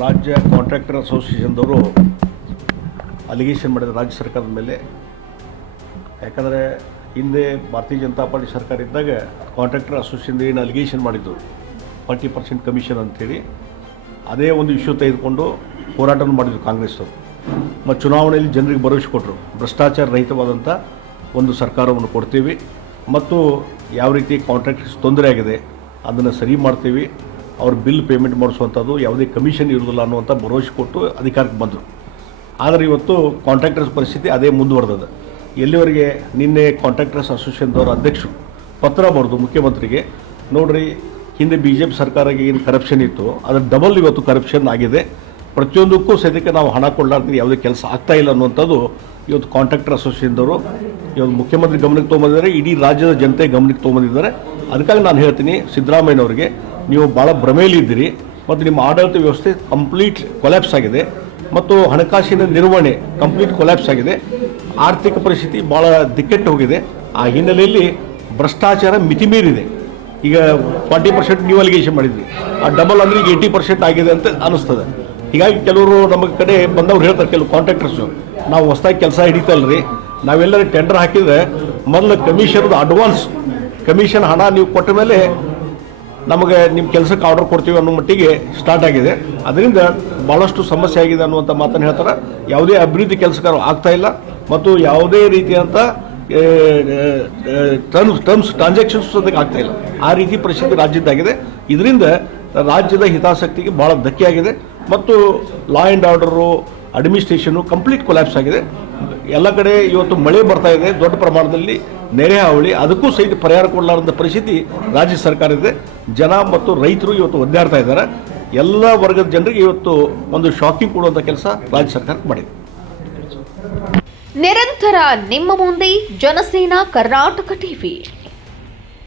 ರಾಜ್ಯ contractor ಅಸೋಸಿಯೇಷನ್ದವರು allegation ಮಾಡಿದ ರಾಜ್ಯ ಸರ್ಕಾರದ ಮೇಲೆ ಯಾಕಂದರೆ ಹಿಂದೆ ಭಾರತೀಯ ಜನತಾ ಪಾರ್ಟಿ ಸರ್ಕಾರ ಇದ್ದಾಗ ಕಾಂಟ್ರಾಕ್ಟರ್ ಅಸೋಸಿಯೇಷನ್ ಏನು ಅಲಿಗೇಷನ್ ಮಾಡಿದ್ದು ಫಾರ್ಟಿ ಪರ್ಸೆಂಟ್ ಕಮಿಷನ್ ಅಂಥೇಳಿ ಅದೇ ಒಂದು ಇಶ್ಯೂ ತೆಗೆದುಕೊಂಡು ಹೋರಾಟವನ್ನು ಮಾಡಿದರು ಕಾಂಗ್ರೆಸ್ನವರು ಮತ್ತು ಚುನಾವಣೆಯಲ್ಲಿ ಜನರಿಗೆ ಭರವಸೆ ಕೊಟ್ಟರು ಭ್ರಷ್ಟಾಚಾರ ರಹಿತವಾದಂಥ ಒಂದು ಸರ್ಕಾರವನ್ನು ಕೊಡ್ತೀವಿ ಮತ್ತು ಯಾವ ರೀತಿ ಕಾಂಟ್ರಾಕ್ಟರ್ಸ್ ತೊಂದರೆ ಆಗಿದೆ ಅದನ್ನು ಸರಿ ಮಾಡ್ತೀವಿ ಅವ್ರ ಬಿಲ್ ಪೇಮೆಂಟ್ ಮಾಡಿಸುವಂಥದ್ದು ಯಾವುದೇ ಕಮಿಷನ್ ಇರೋದಿಲ್ಲ ಅನ್ನುವಂಥ ಭರವಸೆ ಕೊಟ್ಟು ಅಧಿಕಾರಕ್ಕೆ ಬಂದರು ಆದರೆ ಇವತ್ತು ಕಾಂಟ್ರಾಕ್ಟರ್ಸ್ ಪರಿಸ್ಥಿತಿ ಅದೇ ಮುಂದುವರೆದದ ಎಲ್ಲಿವರೆಗೆ ನಿನ್ನೆ ಕಾಂಟ್ರಾಕ್ಟರ್ಸ್ ಅಸೋಸಿಯೇಷನ್ದವ್ರ ಅಧ್ಯಕ್ಷರು ಪತ್ರ ಬರೆದು ಮುಖ್ಯಮಂತ್ರಿಗೆ ನೋಡಿರಿ ಹಿಂದೆ ಬಿ ಜೆ ಪಿ ಸರ್ಕಾರಕ್ಕೆ ಏನು ಕರಪ್ಷನ್ ಇತ್ತು ಅದರ ಡಬಲ್ ಇವತ್ತು ಕರಪ್ಷನ್ ಆಗಿದೆ ಪ್ರತಿಯೊಂದಕ್ಕೂ ಸದ್ಯಕ್ಕೆ ನಾವು ಹಣ ಕೊಡಲಾರ್ದು ಯಾವುದೇ ಕೆಲಸ ಆಗ್ತಾ ಇಲ್ಲ ಅನ್ನುವಂಥದ್ದು ಇವತ್ತು ಕಾಂಟ್ರಾಕ್ಟರ್ ಅಸೋಸಿಯೇಷನ್ದವರು ಇವತ್ತು ಮುಖ್ಯಮಂತ್ರಿ ಗಮನಕ್ಕೆ ತೊಗೊಂಬಂದಿದ್ದಾರೆ ಇಡೀ ರಾಜ್ಯದ ಜನತೆ ಗಮನಕ್ಕೆ ತೊಗೊಂಬಂದಿದ್ದಾರೆ ಅದಕ್ಕಾಗಿ ನಾನು ಹೇಳ್ತೀನಿ ಸಿದ್ದರಾಮಯ್ಯನವ್ರಿಗೆ ನೀವು ಭಾಳ ಭ್ರಮೆಯಲ್ಲಿದ್ದೀರಿ ಮತ್ತು ನಿಮ್ಮ ಆಡಳಿತ ವ್ಯವಸ್ಥೆ ಕಂಪ್ಲೀಟ್ ಕೊಲ್ಯಾಪ್ಸ್ ಆಗಿದೆ ಮತ್ತು ಹಣಕಾಸಿನ ನಿರ್ವಹಣೆ ಕಂಪ್ಲೀಟ್ ಕೊಲ್ಯಾಪ್ಸ್ ಆಗಿದೆ ಆರ್ಥಿಕ ಪರಿಸ್ಥಿತಿ ಭಾಳ ದಿಕ್ಕೆಟ್ಟು ಹೋಗಿದೆ ಆ ಹಿನ್ನೆಲೆಯಲ್ಲಿ ಭ್ರಷ್ಟಾಚಾರ ಮೀರಿದೆ ಈಗ ಫಾರ್ಟಿ ಪರ್ಸೆಂಟ್ ನ್ಯೂ ಅಲಿಗೇಷನ್ ಮಾಡಿದ್ವಿ ಆ ಡಬಲ್ ಅಂದರೆ ಈಗ ಏಯ್ಟಿ ಪರ್ಸೆಂಟ್ ಆಗಿದೆ ಅಂತ ಅನಿಸ್ತದೆ ಹೀಗಾಗಿ ಕೆಲವರು ನಮ್ಮ ಕಡೆ ಬಂದವ್ರು ಹೇಳ್ತಾರೆ ಕೆಲವು ಕಾಂಟ್ರಾಕ್ಟರ್ಸು ನಾವು ಹೊಸ್ದಾಗಿ ಕೆಲಸ ಹಿಡಿತಲ್ಲ ರೀ ನಾವೆಲ್ಲರೂ ಟೆಂಡರ್ ಹಾಕಿದರೆ ಮೊದಲು ಕಮಿಷನ್ದು ಅಡ್ವಾನ್ಸ್ ಕಮಿಷನ್ ಹಣ ನೀವು ಕೊಟ್ಟ ಮೇಲೆ ನಮಗೆ ನಿಮ್ಮ ಕೆಲಸಕ್ಕೆ ಆರ್ಡರ್ ಕೊಡ್ತೀವಿ ಅನ್ನೋ ಮಟ್ಟಿಗೆ ಸ್ಟಾರ್ಟ್ ಆಗಿದೆ ಅದರಿಂದ ಭಾಳಷ್ಟು ಸಮಸ್ಯೆ ಆಗಿದೆ ಅನ್ನುವಂಥ ಮಾತನ್ನು ಹೇಳ್ತಾರೆ ಯಾವುದೇ ಅಭಿವೃದ್ಧಿ ಕೆಲಸಕಾರ ಆಗ್ತಾ ಇಲ್ಲ ಮತ್ತು ಯಾವುದೇ ರೀತಿಯಂಥ ಟರ್ಮ್ಸ್ ಟರ್ಮ್ಸ್ ಟ್ರಾನ್ಸಾಕ್ಷನ್ಸ್ ಅದಕ್ಕೆ ಆಗ್ತಾ ಇಲ್ಲ ಆ ರೀತಿ ಪರಿಸ್ಥಿತಿ ರಾಜ್ಯದ್ದಾಗಿದೆ ಇದರಿಂದ ರಾಜ್ಯದ ಹಿತಾಸಕ್ತಿಗೆ ಭಾಳ ಆಗಿದೆ ಮತ್ತು law and order administration complete collapse ಆಗಿದೆ ಎಲ್ಲ ಕಡೆ ಇವತ್ತು ಮಳೆ ಬರ್ತಾ ಇದೆ ದೊಡ್ಡ ಪ್ರಮಾಣದಲ್ಲಿ ನೆರೆ ಹಾವಳಿ ಅದಕ್ಕೂ ಸಹಿತ ಪರಿಹಾರ ಕೊಡಲಾರದ ಪರಿಸ್ಥಿತಿ ರಾಜ್ಯ ಸರ್ಕಾರ ಇದೆ ಜನ ಮತ್ತು ರೈತರು ಇವತ್ತು ಒದ್ದಾಡ್ತಾ ಇದ್ದಾರೆ ಎಲ್ಲ ವರ್ಗದ ಜನರಿಗೆ ಇವತ್ತು ಒಂದು ಶಾಕಿಂಗ್ ಕೊಡುವಂಥ ಕೆಲಸ ರಾಜ್ಯ ಸರ್ಕಾರ ಮಾಡಿದೆ ನಿರಂತರ ನಿಮ್ಮ ಮುಂದೆ ಜನಸೇನಾ ಕರ್ನಾಟಕ ಟಿವಿ